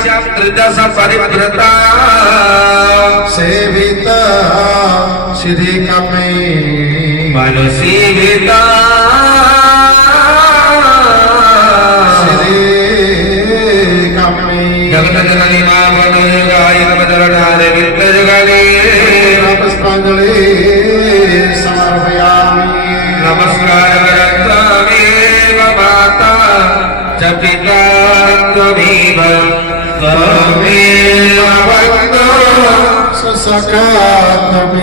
त्रिदश परिव्रता सेविता श्री कमे मनुसेविता श्री कमे जगत जननी मां मनोगाय नमः विद्यजगणे पुष्पांजलि समर्पयामि नमस्कार करत्वामि माता च पिता त्वमेव त्वमेव वन्दो ससका